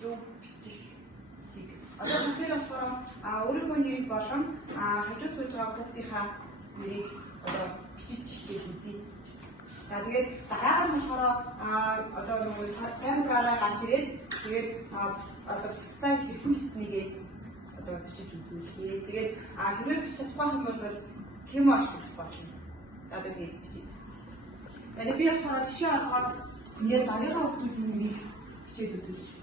зөв бичих. Одоо тэр болохоор өөрийнхөө нэрийг болон хажууд сууж байгаа хүүхдийнхаа нэрийг одоо бичиж чиглэж үзье. За тэгээд дараа нь болохоор одоо нөгөө сайн мураараа гарч ирээд тэгээд одоо цогтой хэрхэн бичснийг одоо бичиж үзүүлье. Тэгээд хэрвээ бичиж чадахгүй юм бол хэмээс бичиж болно. За тэгээд бичиж үзье. Тэгээд би болохоор жишээ аваад ингээд дараагийн хүүхдийн нэрийг бичиж үзүүлье.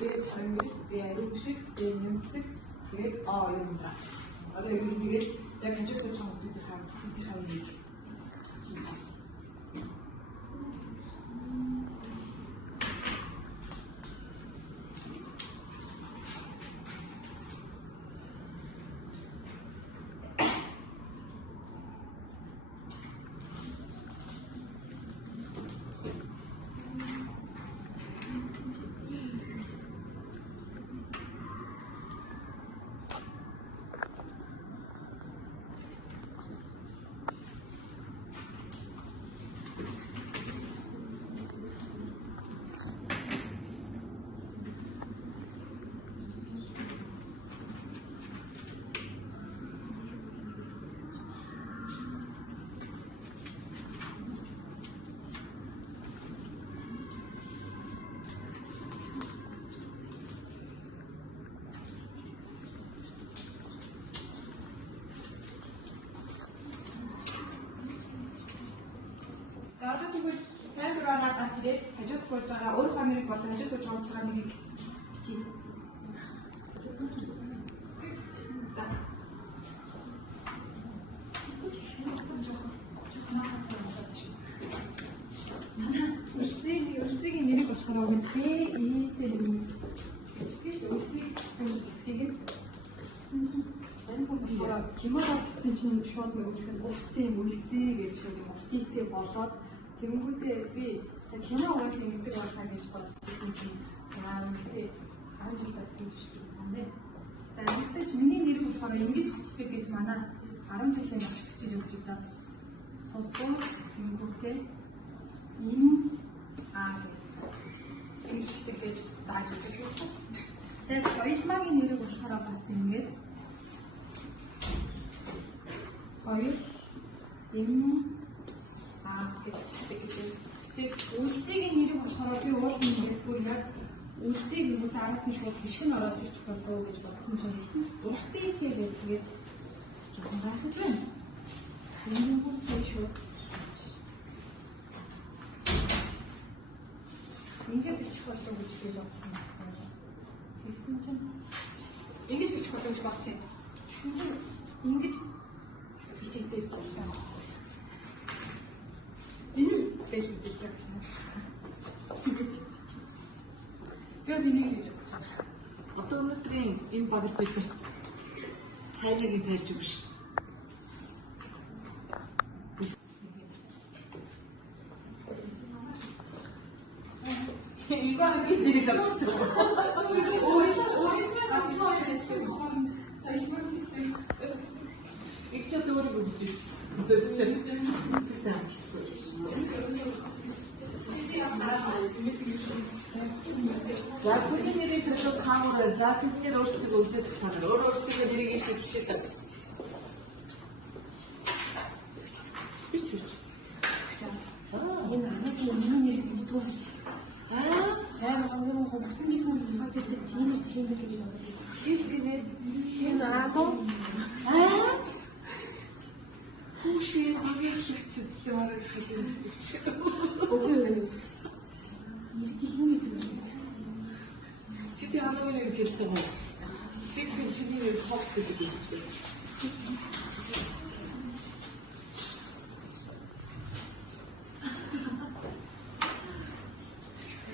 Бээс харангуй би ариун шиг би нэмсэг тэгээд юм даа. Одоо ер нь тэгээд яг хажууд сууж байгаа хүмүүсийнхаа үеийг чинь. За одоо тэгвэл сайн дураараа гарч ирээд хажууд сууж байгаа өөр камерыг болон хажууд сууж байгаа камерыг бичиж. За. Үлцгийн нэрийг болохоор үнтэй дээр юм. Тэгэж үлцгийг хэсгийг нь киноор бичсэн чинь шууд нөгөө уртын үлцээ гэж шууд уртийтэй болоод тэнгүүдээ би кино угаасаа ингэдэг байхаа гэж бодсон чинь үлцээ 10 жилээс тэгждэг санаа. За нэгтэж миний нэр болохоор ингэж бичдэг гэж манай 10 жилийн багш бичиж өгч байсан. Сулбар тэнгүүдээ ингэж гэж зааж өгч байсан. Тэгээс соёлмагийн нэрийг болохоор бас ингэж соёл гэж тэгээд үлцгийн нэрийг болохоор би уулын нэргүй яг үлцгийг нэг араас нь шууд хишг нь ороод ирчих болов гэж бодсон чинь уртын ихээр тэгээд жоохон гайхаж байна. Энэ хүн шууд ингээд бичих болов гэж би бодсон. Тэгсэн чинь ингэж бичих болов гэж бодсон. Тэгсэн чинь ингэж бичигдээд байна. Энэ бэлэн бичдэг гэсэн. Яг энийг хийж байна. Одоо өнөөдрийн энэ багт бидэрт тайлыг тарьж өгч. За хүний нэрийг төлөв хаамаар за тэдний өөрсдөө үзээд тань өөрсдөө нэрийг шийдчихэж байгаа. Бич. Энэ ангийн миний нэр гэдэг нь хамгийн хөвгтөн гэсэн зүйл гэдэг тийм ч юм шиг юм. Хитгэнэ энэ аадон хүүшийн хамгийн их чүцтэй байгаа юм. Үгүй ээ. Нэр тийм юм. Чи тэ хамаагүй нэг хэлсэн юм. Хитгэн чиний нэр хос гэдэг юм.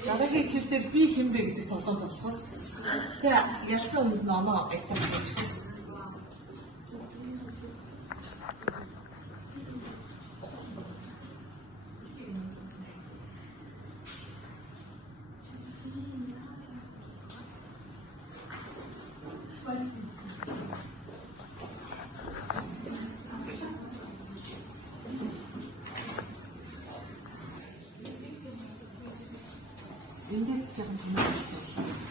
Дараагийн хичээлдээ би хэмбэ гэдэг толгойд болохоос тэгээ ялсан үнд ноноо айтаа болчихсон. Энд жоохон сонирхолтой.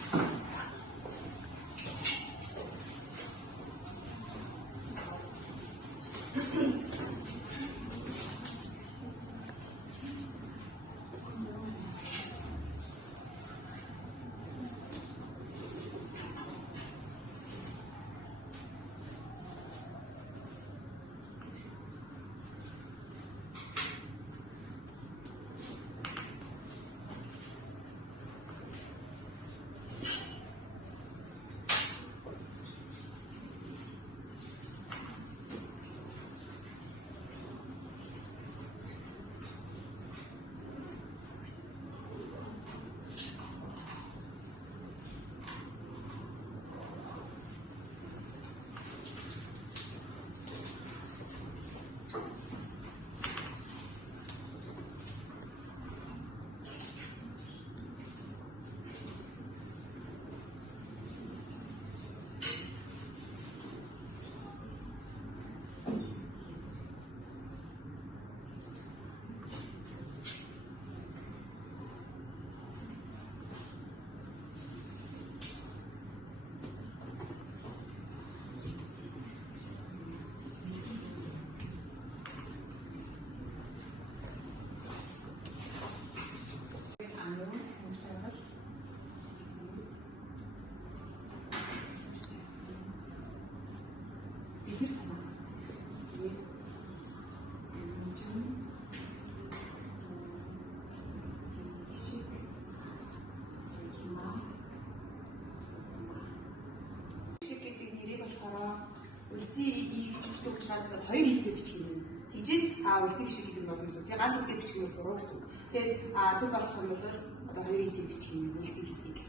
ихэр санаа. Тэгээд шиг гэдэг нэрийг болохоор үлзий ийг хүчтэй учраас хоёр ийтэй бичих юм. Тэгжээ үлзий шиг гэдэг нь болно гэсэн. Тэгээд ганц үлзий бичих нь 3 гэсэн. Тэгээд зөв болох юм бол одоо хоёр ийтэй бичих юм үлзий гэдэг.